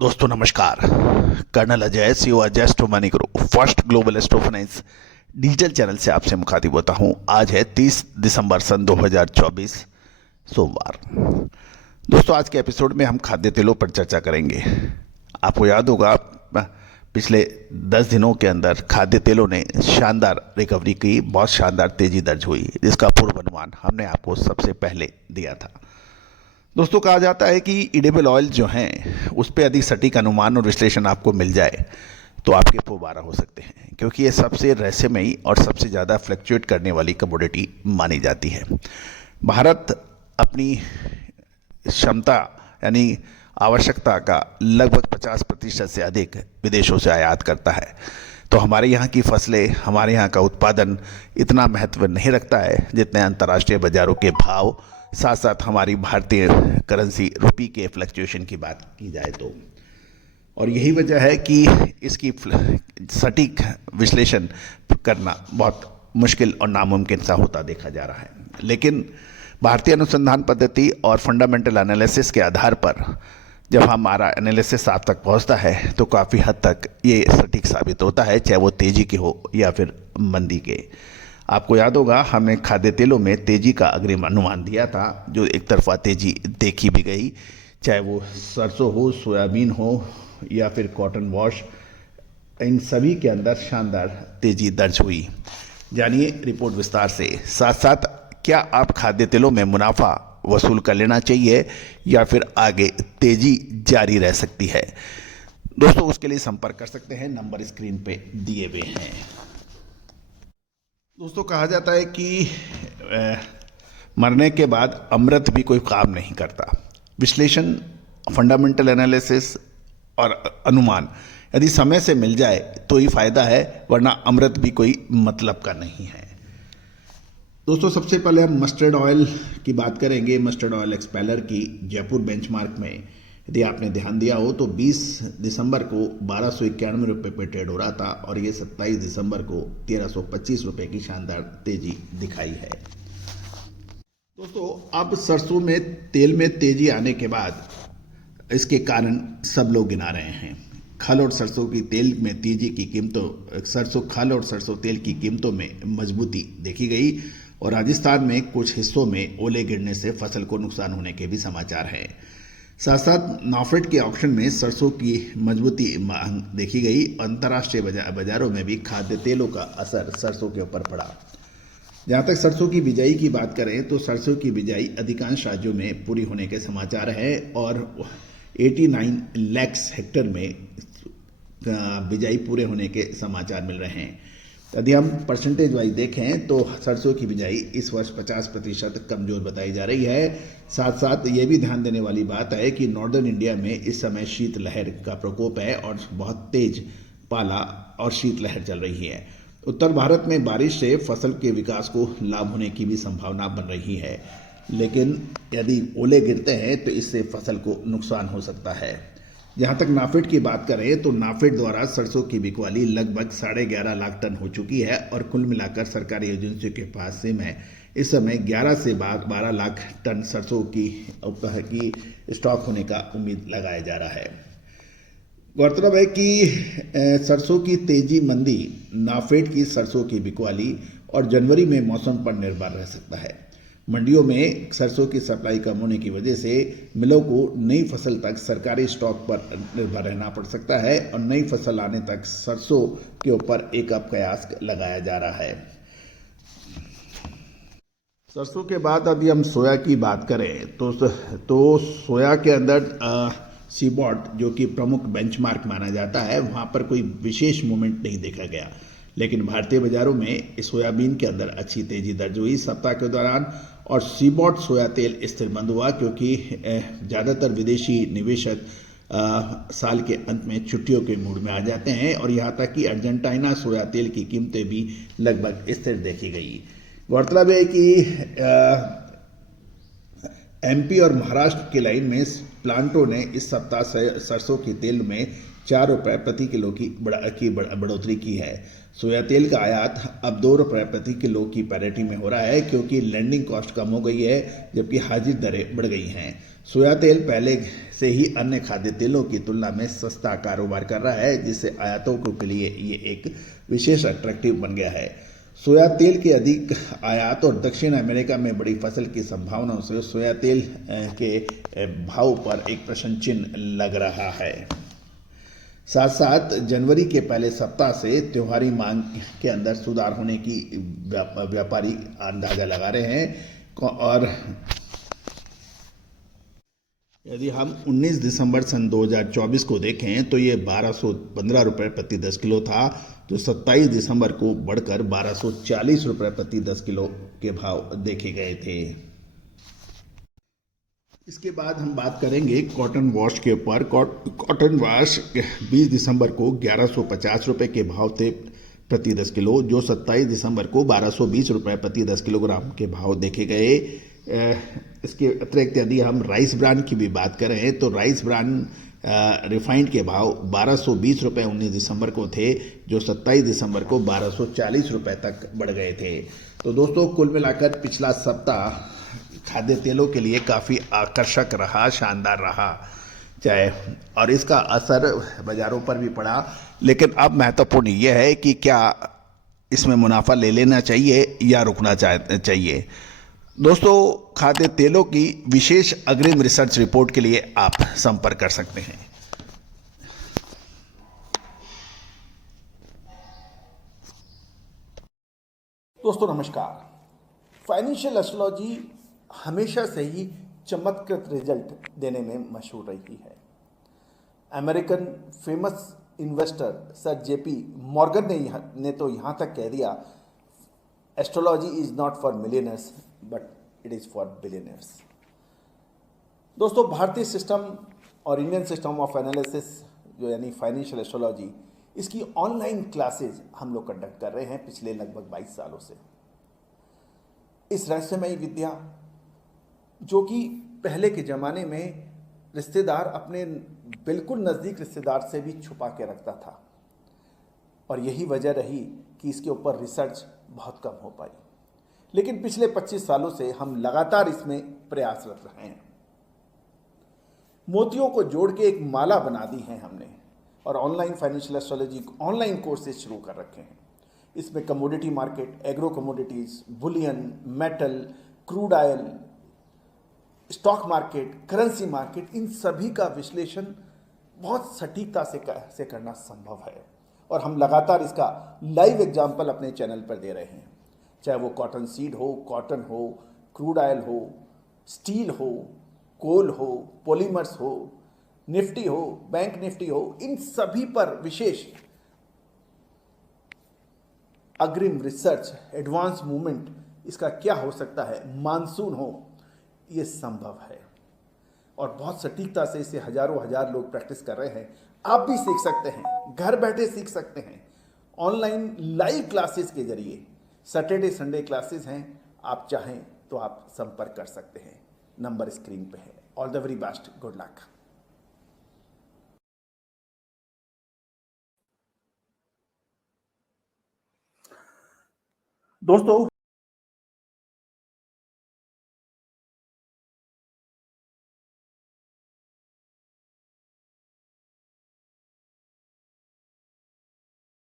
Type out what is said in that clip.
दोस्तों नमस्कार। Colonel Ajay CO Ajay money group first global astrofinance digital channel से आपसे मुखातिब होता हूं। आज है 30 दिसंबर सन 2024 सोमवार। दोस्तों आज के एपिसोड में हम खाद्य तेलों पर चर्चा करेंगे। आपको याद होगा पिछले 10 दिनों के अंदर खाद्य तेलों ने शानदार रिकवरी की, बहुत शानदार तेजी दर्ज हुई, जिसका पूर्वानुमान हमने आपको सबसे पहले दिया था। दोस्तों कहा जाता है कि इडेबल ऑयल जो हैं उस पर अधिक सटीक अनुमान और विश्लेषण आपको मिल जाए तो आपके फुबारा हो सकते हैं, क्योंकि ये सबसे रहस्यमयी और सबसे ज़्यादा फ्लक्चुएट करने वाली कमोडिटी मानी जाती है। भारत अपनी क्षमता यानी आवश्यकता का लगभग 50% से अधिक विदेशों से आयात करता है। तो हमारे यहाँ की फसलें, हमारे यहाँ का उत्पादन इतना महत्व नहीं रखता है जितने अंतर्राष्ट्रीय बाजारों के भाव, साथ साथ हमारी भारतीय करेंसी रुपी के फ्लक्चुएशन की बात की जाए तो। और यही वजह है कि इसकी सटीक विश्लेषण करना बहुत मुश्किल और नामुमकिन सा होता देखा जा रहा है। लेकिन भारतीय अनुसंधान पद्धति और फंडामेंटल एनालिसिस के आधार पर जब हमारा एनालिसिस आप तक पहुंचता है तो काफ़ी हद तक ये सटीक साबित होता है, चाहे वो तेजी के हो या फिर मंदी के। आपको याद होगा हमने खाद्य तेलों में तेजी का अग्रिम अनुमान दिया था, जो एक तरफा तेजी देखी भी गई, चाहे वो सरसों हो, सोयाबीन हो या फिर कॉटन वॉश, इन सभी के अंदर शानदार तेजी दर्ज हुई। जानिए रिपोर्ट विस्तार से। साथ साथ क्या आप खाद्य तेलों में मुनाफा वसूल कर लेना चाहिए या फिर आगे तेजी जारी रह सकती है? दोस्तों उसके लिए संपर्क कर सकते हैं, नंबर स्क्रीन पे दिए हुए हैं। दोस्तों कहा जाता है कि मरने के बाद अमृत भी कोई काम नहीं करता। विश्लेषण, फंडामेंटल एनालिसिस और अनुमान यदि समय से मिल जाए तो ही फायदा है, वरना अमृत भी कोई मतलब का नहीं है। दोस्तों सबसे पहले हम मस्टर्ड ऑयल की बात करेंगे। मस्टर्ड ऑयल एक्सपेलर की जयपुर बेंचमार्क में यदि आपने ध्यान दिया हो तो 20 दिसंबर को 1291 रुपये पे ट्रेड हो रहा था और ये 27 दिसंबर को 1325 रुपये की शानदार तेजी दिखाई है। दोस्तों अब सरसों में तेल में तेजी आने के बाद इसके कारण सब लोग गिना रहे हैं। खल और सरसों की तेल में तेजी की कीमतों खल और सरसों तेल की कीमतों में मजबूती देखी गई और राजस्थान में कुछ हिस्सों में ओले गिरने से फसल को नुकसान होने के भी समाचार हैं। साथ साथ नाफेड के ऑक्शन में सरसों की मजबूती मांग देखी गई। अंतर्राष्ट्रीय बाजारों में भी खाद्य तेलों का असर सरसों के ऊपर पड़ा। जहाँ तक सरसों की बिजाई की बात करें तो सरसों की बिजाई अधिकांश राज्यों में पूरी होने के समाचार हैं और 89 लाख हेक्टेयर में बिजाई पूरे होने के समाचार मिल रहे हैं। यदि हम परसेंटेज वाइज देखें तो सरसों की बिजाई इस वर्ष 50% कमज़ोर बताई जा रही है। साथ साथ ये भी ध्यान देने वाली बात है कि नॉर्दर्न इंडिया में इस समय शीतलहर का प्रकोप है और बहुत तेज पाला और शीतलहर चल रही है। उत्तर भारत में बारिश से फसल के विकास को लाभ होने की भी संभावना बन रही है, लेकिन यदि ओले गिरते हैं तो इससे फसल को नुकसान हो सकता है। जहाँ तक नाफेड की बात करें तो नाफेड द्वारा सरसों की बिकवाली लगभग 11.5 लाख टन हो चुकी है और कुल मिलाकर सरकारी एजेंसियों के पास से में इस समय 11 से 12 लाख टन सरसों की स्टॉक होने का उम्मीद लगाया जा रहा है। गौरतलब है कि सरसों की तेजी मंदी नाफेड की सरसों की बिकवाली और जनवरी में मौसम पर निर्भर रह सकता है। मंडियों में सरसों की सप्लाई कम होने की वजह से मिलों को नई फसल तक सरकारी स्टॉक पर निर्भर रहना पड़ सकता है और नई फसल आने तक सरसों के ऊपर एक अब कयास लगाया जा रहा है। सरसों के बाद अभी हम सोया की बात करें तो सोया के अंदर सीबॉट जो कि प्रमुख बेंचमार्क माना जाता है, वहाँ पर कोई विशेष मूवमेंट नहीं देखा गया, लेकिन भारतीय बाजारों में सोयाबीन के अंदर अच्छी तेजी दर्ज हुई सप्ताह के दौरान और सीबॉट सोया तेल स्थिर बंद हुआ, क्योंकि ज़्यादातर विदेशी निवेशक साल के अंत में छुट्टियों के मूड में आ जाते हैं और यहाँ तक कि अर्जेंटीना सोया तेल की कीमतें भी लगभग स्थिर देखी गई। गौरतलब है कि एमपी और महाराष्ट्र के लाइन में प्लांटों ने इस सप्ताह सरसों के तेल में 4 रुपये प्रति किलो की बढ़ोतरी की है। सोया तेल का आयात अब 2 रुपये प्रति किलो की पैरिटी में हो रहा है, क्योंकि लैंडिंग कॉस्ट कम हो गई है, जबकि हाजिर दरें बढ़ गई हैं। सोया तेल पहले से ही अन्य खाद्य तेलों की तुलना में सस्ता कारोबार कर रहा है, जिससे आयातकों के लिए ये एक विशेष अट्रैक्टिव बन गया है। सोया तेल के अधिक आयात और दक्षिण अमेरिका में बड़ी फसल की संभावनाओं से सोया तेल के भाव पर एक प्रश्न चिन्ह लग रहा है। साथ साथ जनवरी के पहले सप्ताह से त्योहारी मांग के अंदर सुधार होने की व्यापारी अंदाजा लगा रहे हैं। और यदि हम 19 दिसंबर सन 2024 को देखें तो ये 1215 रुपये प्रति 10 किलो था, जो 27 दिसंबर को बढ़कर 1240 रुपये प्रति 10 किलो के भाव देखे गए थे। इसके बाद हम बात करेंगे कॉटन वॉश के ऊपर। कॉटन वॉश 20 दिसंबर को 1150 रुपये के भाव थे प्रति 10 किलो, जो 27 दिसंबर को 1220 रुपये प्रति 10 किलोग्राम के भाव देखे गए। इसके अतिरिक्त यदि हम राइस ब्रांड की भी बात करें तो राइस ब्रांड रिफाइंड के भाव 1220 रुपये 19 दिसंबर को थे, जो 27 दिसंबर को 1240 रुपये तक बढ़ गए थे। तो दोस्तों, कुल मिलाकर पिछला सप्ताह खाद्य तेलों के लिए काफ़ी आकर्षक रहा, शानदार रहा चाहे, और इसका असर बाज़ारों पर भी पड़ा। लेकिन अब महत्वपूर्ण यह है कि क्या इसमें मुनाफा ले लेना चाहिए या रुकना चाहिए। दोस्तों, खाद्य तेलों की विशेष अग्रिम रिसर्च रिपोर्ट के लिए आप संपर्क कर सकते हैं। दोस्तों नमस्कार। फाइनेंशियल एस्ट्रोलॉजी हमेशा से ही चमत्कृत रिजल्ट देने में मशहूर रही है। American famous investor sir JP Morgan ने तो यहाँ तक कह दिया, astrology is not for millionaires but it is for billionaires. दोस्तों, भारतीय सिस्टम और इंडियन सिस्टम ऑफ एनालिसिस जो यानी फाइनेंशियल एस्ट्रोलॉजी, इसकी ऑनलाइन क्लासेज हम लोग कंडक्ट कर रहे हैं पिछले लगभग 22 सालों से। इस रहस्यमयी विद्या जो कि पहले के ज़माने में रिश्तेदार अपने बिल्कुल नज़दीक रिश्तेदार से भी छुपा के रखता था, और यही वजह रही कि इसके ऊपर रिसर्च बहुत कम हो पाई। लेकिन पिछले 25 सालों से हम लगातार इसमें प्रयासरत रहे हैं। मोतियों को जोड़ के एक माला बना दी है हमने, और online financial astrology online courses शुरू कर रखे हैं। इसमें commodity market, agro commodities, bullion, metal, crude oil, stock market, currency market, इन सभी का विश्लेषण बहुत सटीकता से करना संभव है, और हम लगातार इसका लाइव एग्जाम्पल अपने चैनल पर दे रहे हैं। चाहे वो कॉटन सीड हो, कॉटन हो, क्रूड ऑयल हो, स्टील हो, कोल हो, पॉलीमर्स हो, निफ्टी हो, बैंक निफ्टी हो, इन सभी पर विशेष अग्रिम रिसर्च, एडवांस मूवमेंट, इसका क्या हो सकता है, मानसून हो, ये संभव है। और बहुत सटीकता से इसे हजार लोग प्रैक्टिस कर रहे हैं। आप भी सीख सकते हैं, घर बैठे सीख सकते हैं, ऑनलाइन लाइव क्लासेस के जरिए। सैटरडे संडे क्लासेस हैं, आप चाहें तो आप संपर्क कर सकते हैं। नंबर स्क्रीन पे है। All the very best, good luck. दोस्तों,